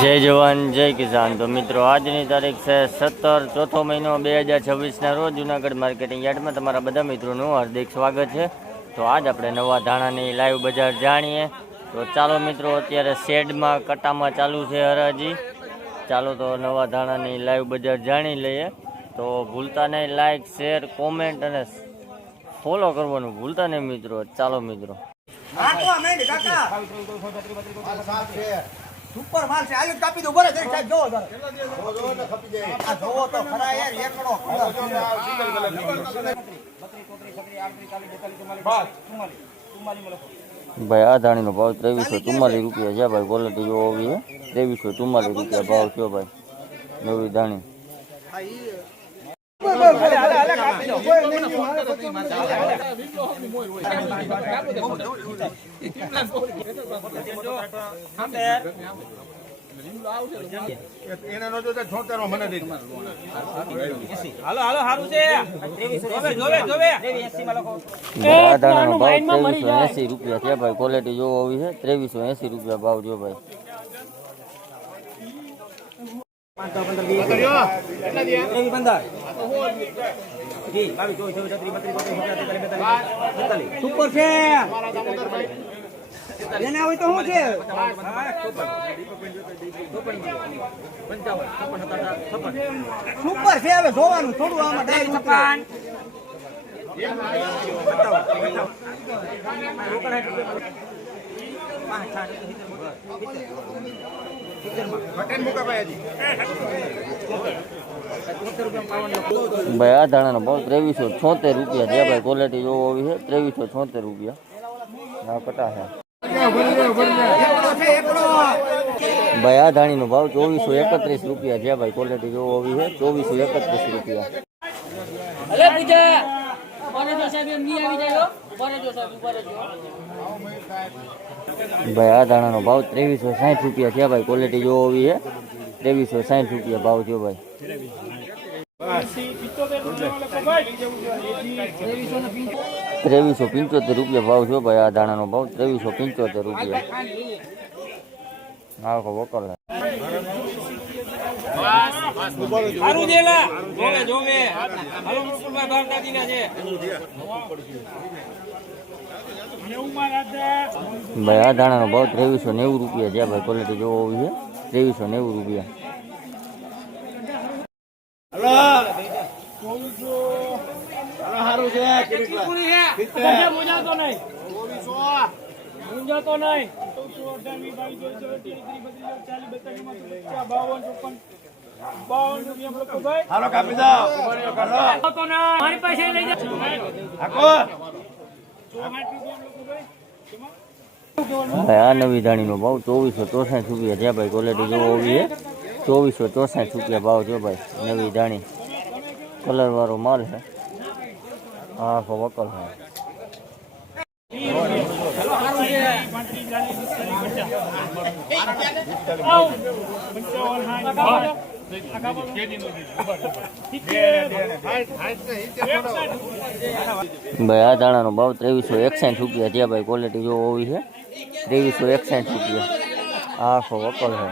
જય જવાન જય કિસાન। તો મિત્રો આજની તારીખ છે 17 ચોથો મહિનો 2026ના રોજ જુનાગઢ માર્કેટિંગ યાર્ડમાં તમારા બધા મિત્રોનું હાર્દિક સ્વાગત છે। તો આજ આપણે નવા ધાણાની લાઈવ બજાર જાણીએ। તો ચાલો મિત્રો, અત્યારે શેડમાં કટામાં ચાલુ છે હરાજી। ચાલો તો નવા ધાણાની લાઈવ બજાર જાણી લઈએ। તો ભૂલતા નહીં, લાઈક શેર કોમેન્ટ અને ફોલો કરવાનું ભૂલતા નહીં મિત્રો। ચાલો મિત્રો, સુપર માલ છે। આયુ કાપી દો બરે સાહેબ, જોવો જરા જોવો તો ખપી જાય। આ જોવો તો ખરા યાર, એકડો ભાઈ આ ધાણીનો ભાવ 2344 રૂપિયા છે ભાઈ। ક્વોલિટી જો આવી છે 2344 રૂપિયા ભાવ છે ભાઈ નવી ધાણી। રૂપિયા છે ભાઈ। ક્વોલિટી જો આવી છે 2380 રૂપિયા ભાવ જો ભાઈ। સુપર છે એને આવે તો શું છે? સુપર છે, હવે જોવાનું થોડું આમાં ડાયરેક્ટ ભાઈ આ ધાણાનો ભાવ 2376 રૂપિયા છે ભાઈ। ક્વોલિટી જોવો આવી છે 2376 રૂપિયા। હા કટા છે ભાઈ। આ ધાણીનો ભાવ 2431 રૂપિયા છે ભાઈ। ક્વોલિટી જોવો આવી છે 2431 રૂપિયા। ભાઈ આ ધાણાનો ભાવ 2360 રૂપિયા છે ભાઈ। ક્વોલિટી જોવો આવી છે 2360 રૂપિયા ભાવ છે ભાઈ। 2375 રૂપિયા ભાવ છે ભાઈ। આ ધાણાનો ભાવ 2375 રૂપિયા। આખો વકલ ભાઈ। આ ધાણાનો ભાવ 2390 રૂપિયા છે ભાઈ। ક્વોલિટી જોવો આવી છે 2390 રૂપિયા। આ નવી ધાણીનો ભાવ 2464 રૂપિયા છે ભાઈ। ક્વોલિટી જોવો આવી છે 2464 રૂપિયા ભાવ છે ભાઈ નવી ધાણી। કલર વાળો માલ છે, આખો વકલ છે। ભાઈ આ ધાણાનો ભાવ 2361 રૂપિયા છે ભાઈ। ક્વોલિટી જોવો આવી છે 2361 રૂપિયા। આખો વકલ છે।